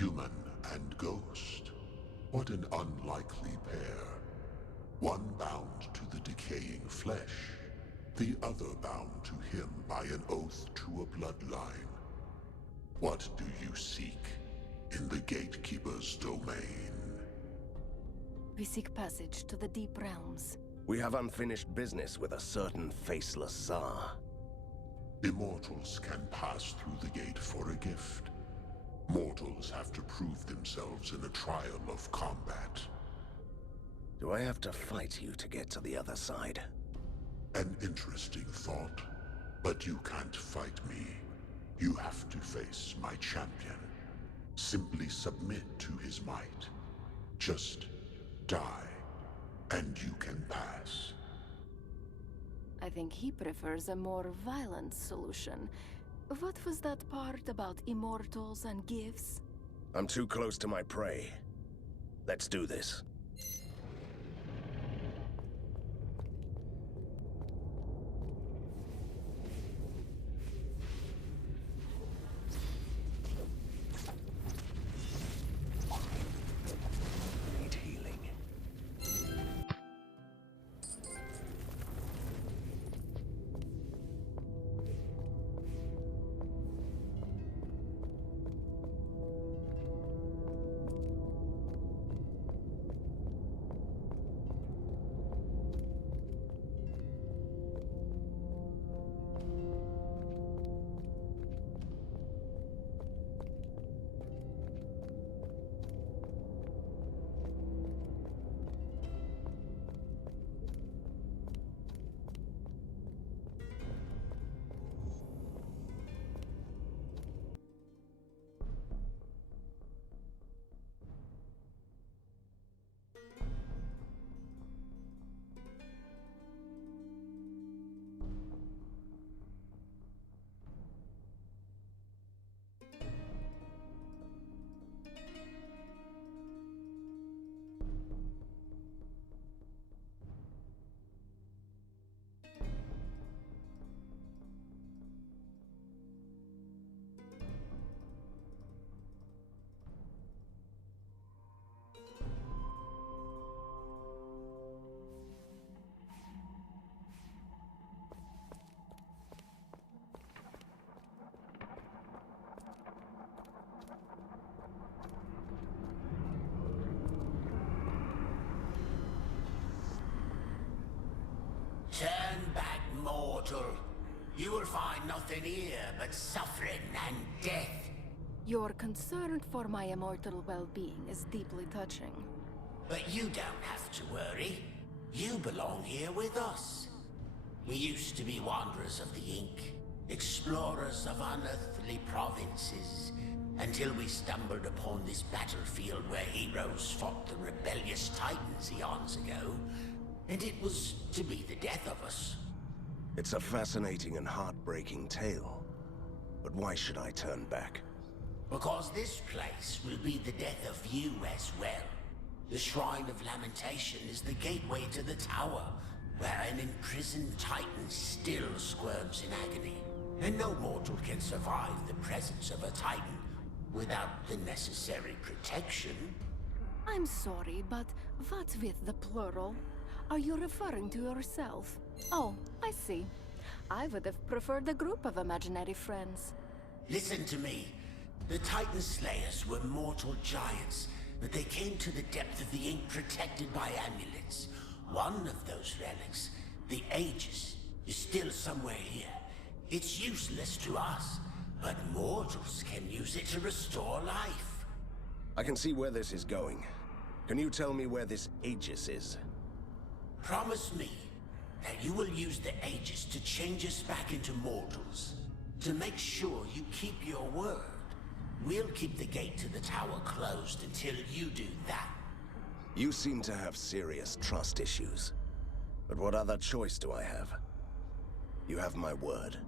Human and ghost. What an unlikely pair. One bound to the decaying flesh, the other bound to him by an oath to a bloodline. What do you seek in the Gatekeeper's domain? We seek passage to the deep realms. We have unfinished business with a certain faceless Tsar. Immortals can pass through the gate for a gift. Mortals have to prove themselves in a trial of combat. Do I have to fight you to get to the other side? An interesting thought, but you can't fight me. You have to face my champion. Simply submit to his might. Just die, and you can pass. I think he prefers a more violent solution. What was that part about immortals and gifts? I'm too close to my prey. Let's do this. Need healing. Turn back, mortal. You will find nothing here but suffering and death. Your concern for my immortal well-being is deeply touching. But you don't have to worry. You belong here with us. We used to be wanderers of the Ink, explorers of unearthly provinces, until we stumbled upon this battlefield where heroes fought the rebellious Titans eons ago, and it was to be the death of us. It's a fascinating and heartbreaking tale. But why should I turn back? Because this place will be the death of you as well. The Shrine of Lamentation is the gateway to the tower, where an imprisoned Titan still squirms in agony. And no mortal can survive the presence of a Titan without the necessary protection. I'm sorry, but what with the plural? Are you referring to yourself? Oh, I see. I would have preferred a group of imaginary friends. Listen to me. The Titan Slayers were mortal giants, but they came to the depth of the Ink protected by amulets. One of those relics, the Aegis, is still somewhere here. It's useless to us, but mortals can use it to restore life. I can see where this is going. Can you tell me where this Aegis is? Promise me that you will use the Aegis to change us back into mortals. To make sure you keep your word. We'll keep the gate to the tower closed until you do that. You seem to have serious trust issues. But what other choice do I have? You have my word.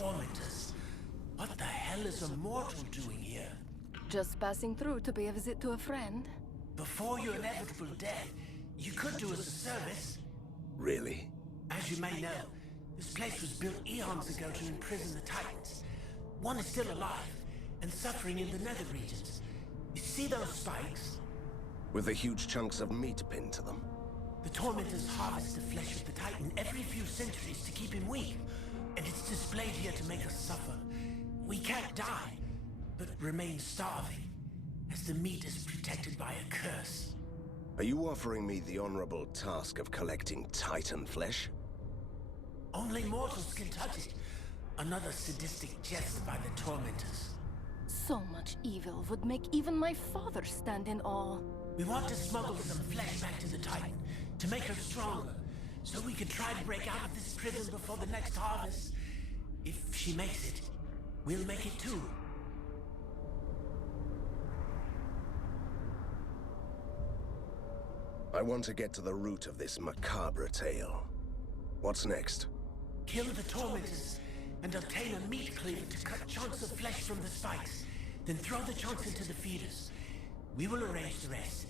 tormentors. What the hell is a mortal doing here? Just passing through to pay a visit to a friend. Before your inevitable death, you could do us a service. Really? As you may know, this place was built eons ago to imprison the Titans. One is still alive, and suffering in the nether regions. You see those spikes? With the huge chunks of meat pinned to them? The tormentors harvest the flesh of the Titan every few centuries to keep him weak. And it's displayed here to make us suffer. We can't die, but remain starving, as the meat is protected by a curse. Are you offering me the honorable task of collecting Titan flesh? Only mortals can touch it. Another sadistic jest by the tormentors. So much evil would make even my father stand in awe. We want to smuggle some flesh back to the Titan, to make her stronger, so we can try to break out of this prison before the next harvest. If she makes it, we'll make it too. I want to get to the root of this macabre tale. What's next? Kill the tormentors, and obtain a meat cleaver to cut chunks of flesh from the spikes. Then throw the chunks into the feeders. We will arrange the rest.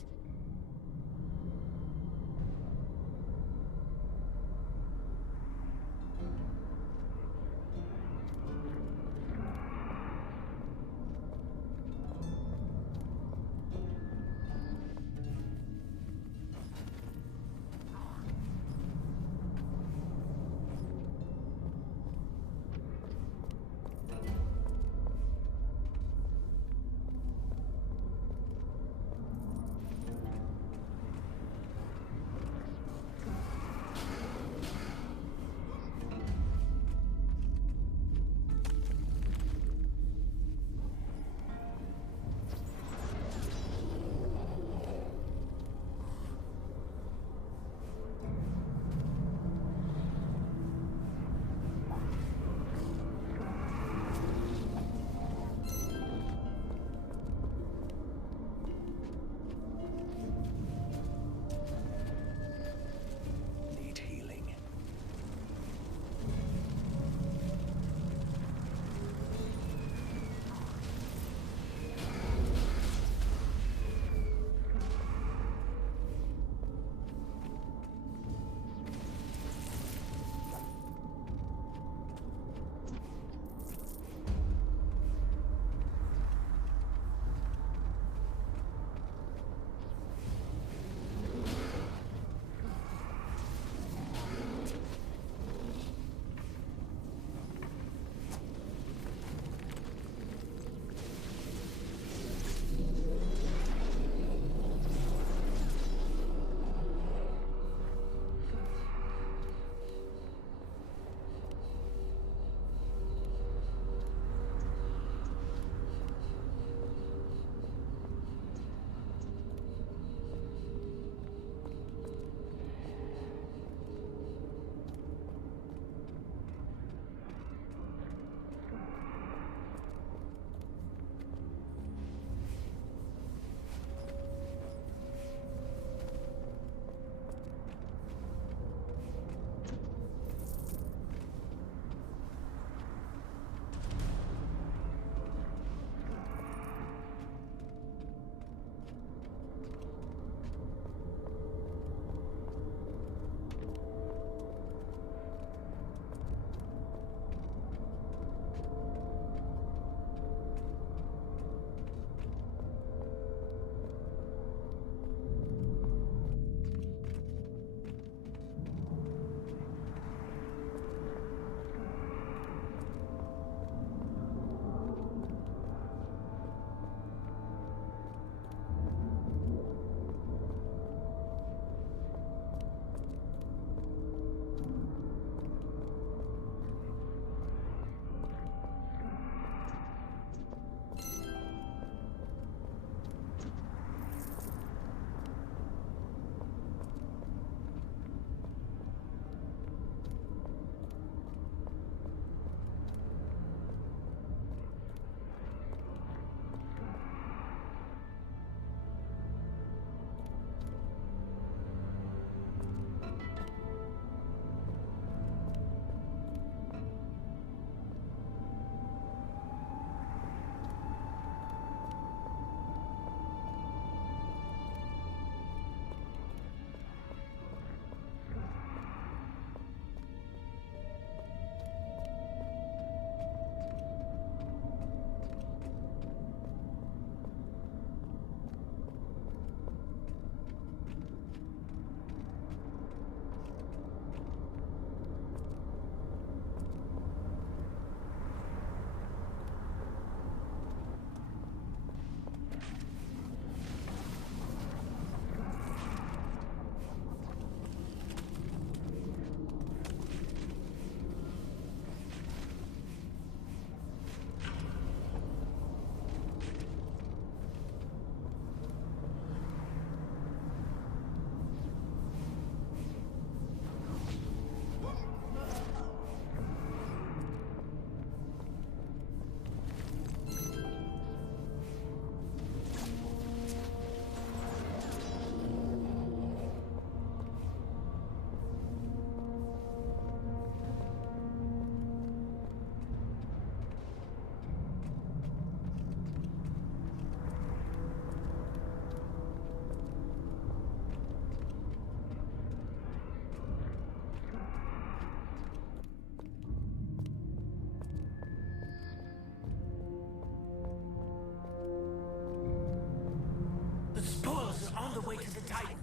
way to the Titan.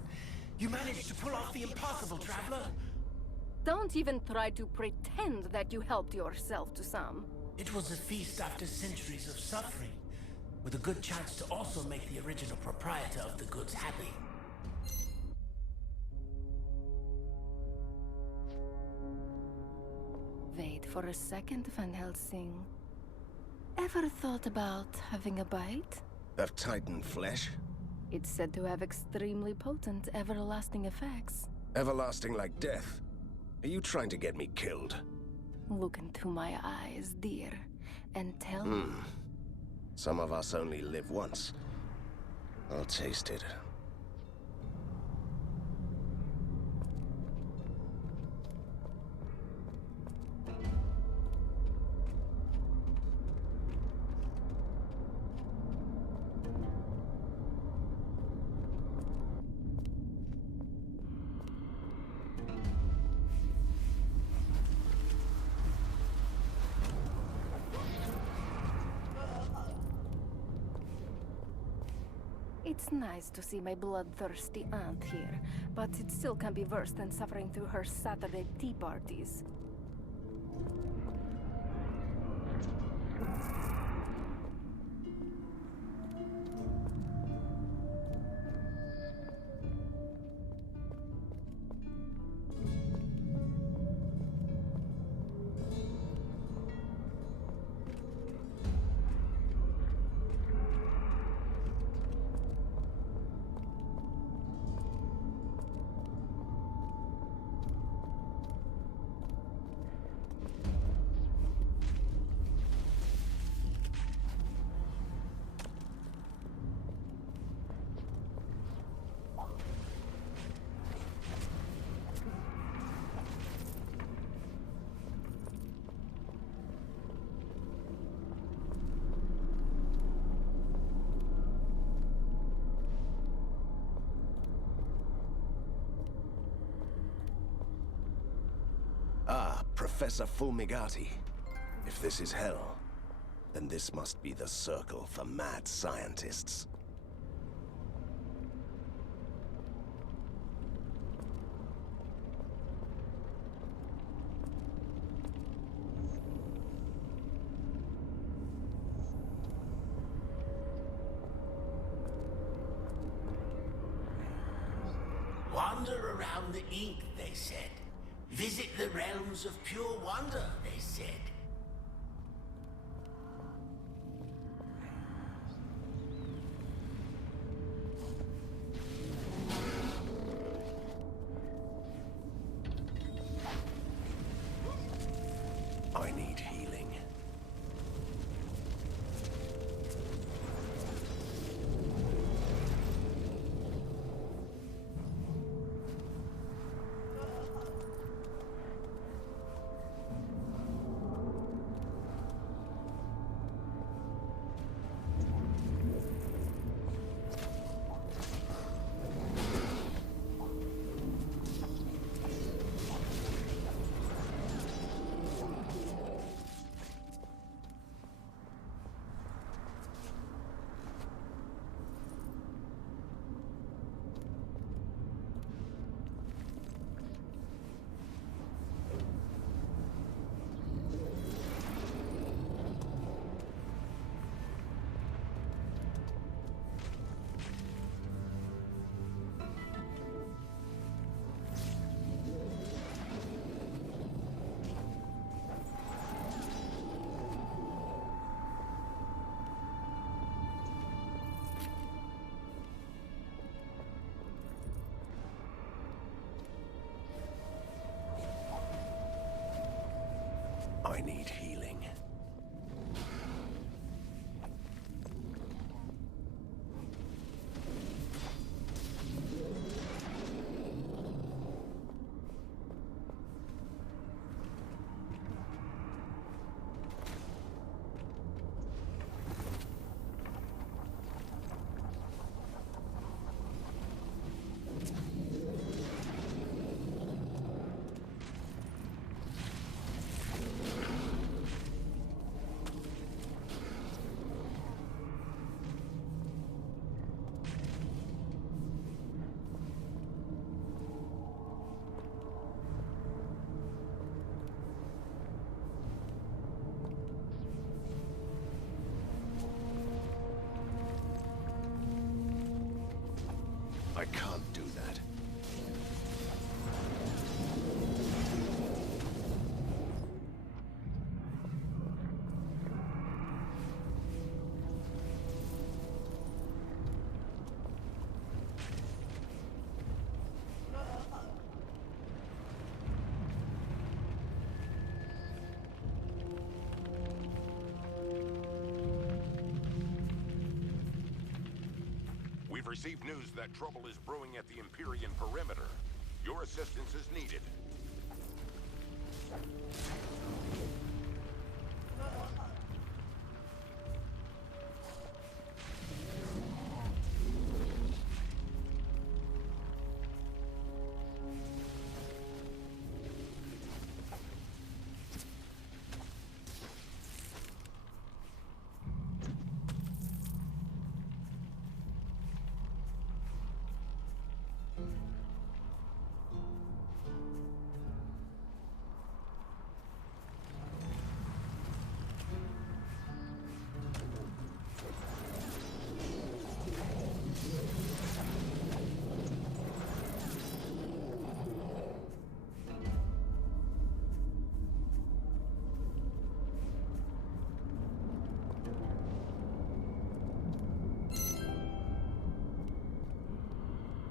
You managed to pull off the impossible, Traveler. Don't even try to pretend that you helped yourself to some. It was a feast after centuries of suffering, with a good chance to also make the original proprietor of the goods happy. Wait for a second, Van Helsing. Ever thought about having a bite? Of Titan flesh? It's said to have extremely potent, everlasting effects. Everlasting like death? Are you trying to get me killed? Look into my eyes, dear, and tell me. Some of us only live once. I'll taste it. It's nice to see my bloodthirsty aunt here, but it still can be worse than suffering through her Saturday tea parties. Ah, Professor Fulmigati. If this is hell, then this must be the circle for mad scientists. Wander around the ink, they said. Visit the realms of pure wonder, they said. I need healing. I can't do that. We've received news that trouble is brewing at the Empyrean perimeter. Your assistance is needed.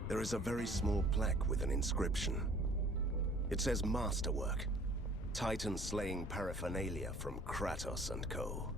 There is a very small plaque with an inscription. It says Masterwork. Titan-slaying paraphernalia from Kratos and co.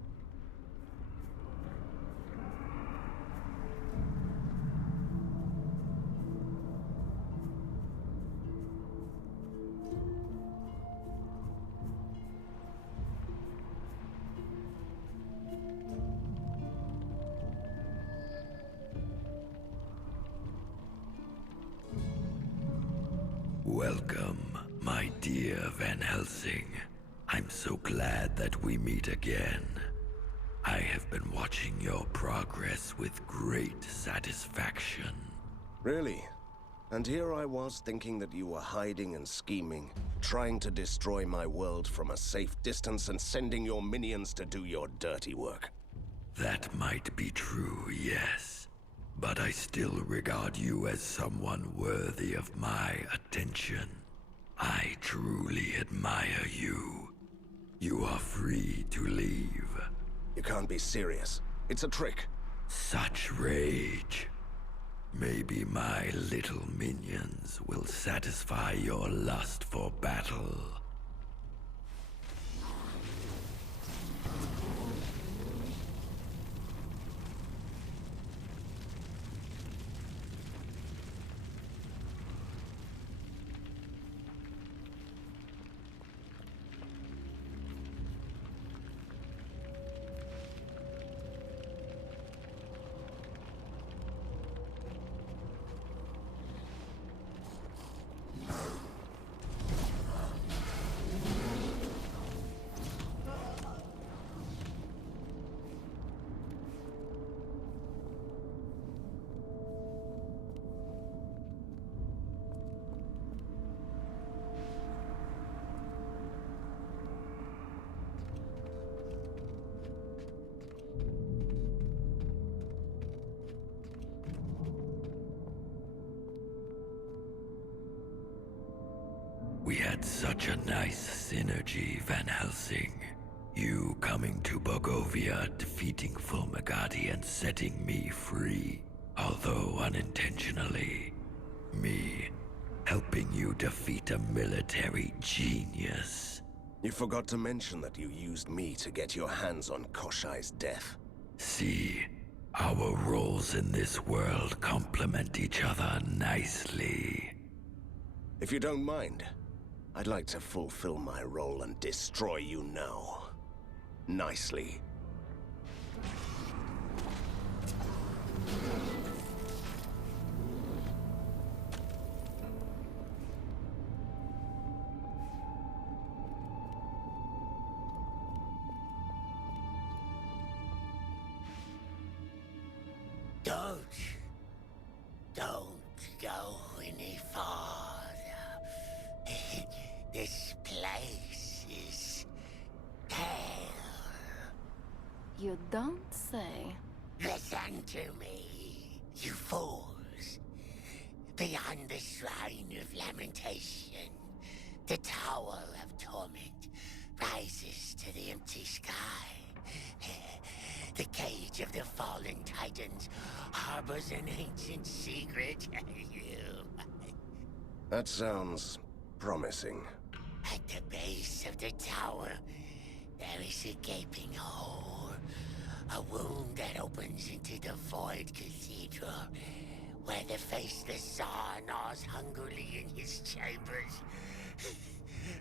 Welcome, my dear Van Helsing. I'm so glad that we meet again. I have been watching your progress with great satisfaction. Really? And here I was thinking that you were hiding and scheming, trying to destroy my world from a safe distance and sending your minions to do your dirty work. That might be true, yes. But I still regard you as someone worthy of my attention. I truly admire you. You are free to leave. You can't be serious. It's a trick. Such rage. Maybe my little minions will satisfy your lust for battle. We had such a nice synergy, Van Helsing. You coming to Bogovia, defeating Fulmagati and setting me free, although unintentionally. Me helping you defeat a military genius. You forgot to mention that you used me to get your hands on Koshai's death. See, our roles in this world complement each other nicely. If you don't mind, I'd like to fulfill my role and destroy you now. Nicely. Don't go any farther. This place is hell. You don't say. Listen to me, you fools. Beyond the Shrine of Lamentation, the Tower of Torment rises to the empty sky. The cage of the fallen titans harbors an ancient secret. That sounds promising. At the base of the tower, there is a gaping hole. A wound that opens into the Void Cathedral, where the faceless Tsar gnaws hungrily in his chambers.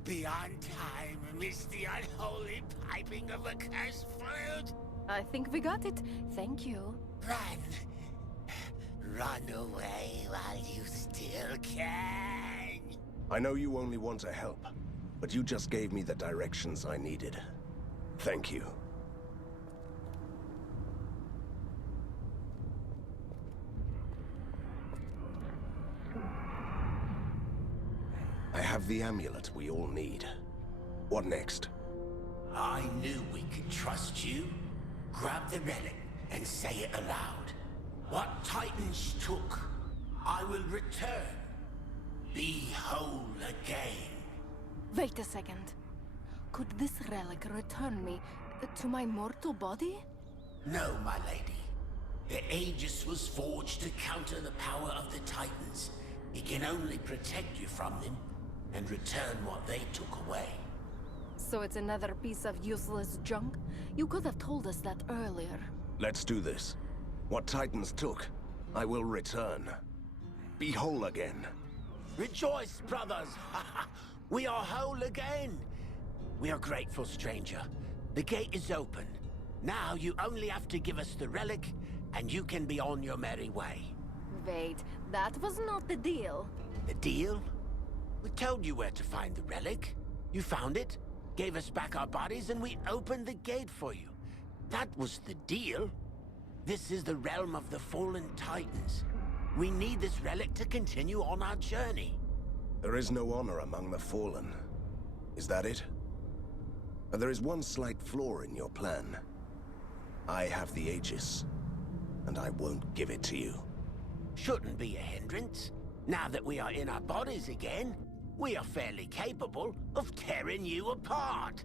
Beyond time amidst the unholy piping of a cursed flute. I think we got it. Thank you. Run! Run away while you still can! I know you only want to help, but you just gave me the directions I needed. Thank you. I have the amulet we all need. What next? I knew we could trust you. Grab the relic and say it aloud. What Titans took, I will return. Be whole again. Wait a second. Could this relic return me to my mortal body? No, my lady. The Aegis was forged to counter the power of the Titans. It can only protect you from them and return what they took away. So it's another piece of useless junk? You could have told us that earlier. Let's do this. What Titans took, I will return. Be whole again. Rejoice, brothers! We are whole again! We are grateful, stranger. The gate is open. Now you only have to give us the relic, and you can be on your merry way. Wait, that was not the deal. The deal? We told you where to find the relic. You found it, gave us back our bodies, and we opened the gate for you. That was the deal. This is the realm of the fallen Titans. We need this relic to continue on our journey. There is no honor among the fallen. Is that it? But there is one slight flaw in your plan. I have the Aegis, and I won't give it to you. Shouldn't be a hindrance. Now that we are in our bodies again, we are fairly capable of tearing you apart.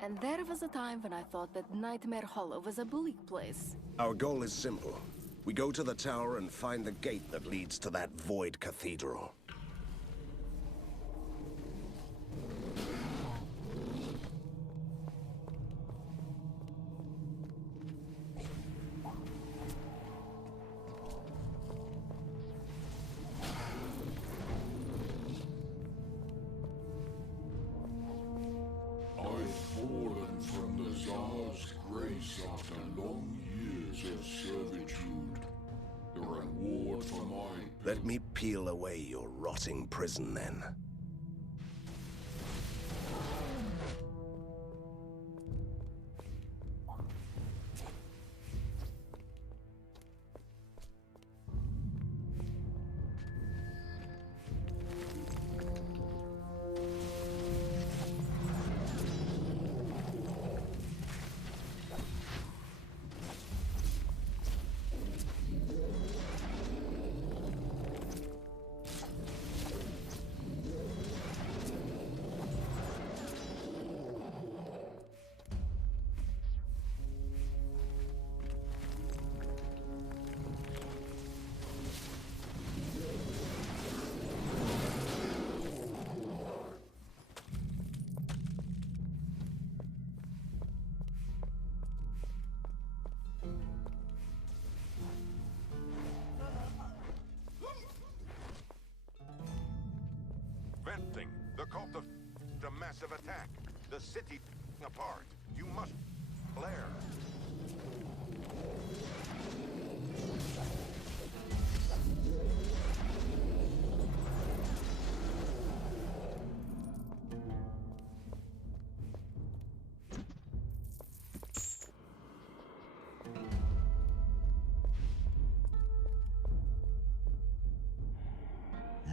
And there was a time when I thought that Nightmare Hollow was a bleak place. Our goal is simple. We go to the tower and find the gate that leads to that Void Cathedral. I've fallen from the Tsar's grace after long years of servitude. The reward for my... Let me peel away your rotting prison, then. massive attack. The city apart. You must flare.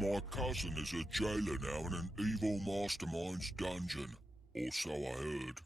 My cousin is a jailer now in an evil mastermind's dungeon. Or so I heard.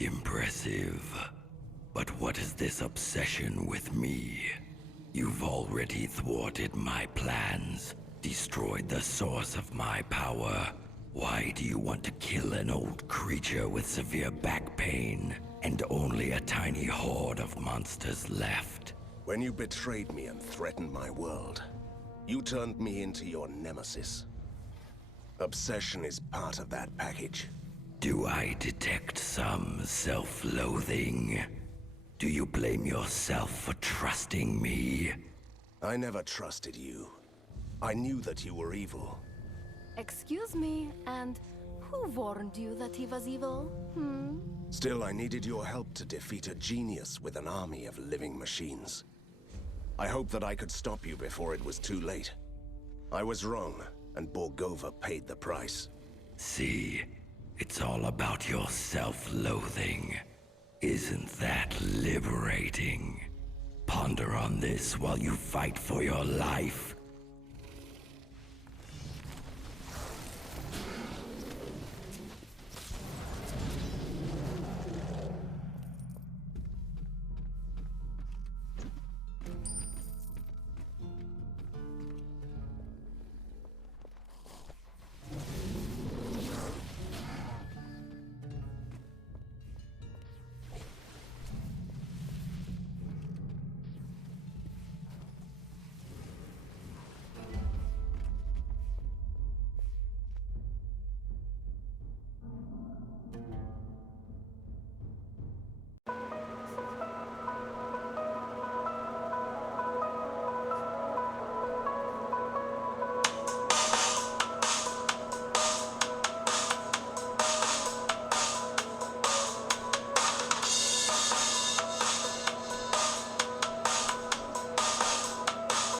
Impressive. But what is this obsession with me? You've already thwarted my plans, destroyed the source of my power. Why do you want to kill an old creature with severe back pain, and only a tiny horde of monsters left? When you betrayed me and threatened my world, you turned me into your nemesis. Obsession is part of that package. Do I detect some self-loathing? Do you blame yourself for trusting me? I never trusted you. I knew that you were evil. Excuse me, and Who warned you that he was evil? Still, I needed your help to defeat a genius with an army of living machines. I hoped that I could stop you before it was too late. I was wrong, and Borgova paid the price. See, it's all about your self-loathing. Isn't that liberating? Ponder on this while you fight for your life.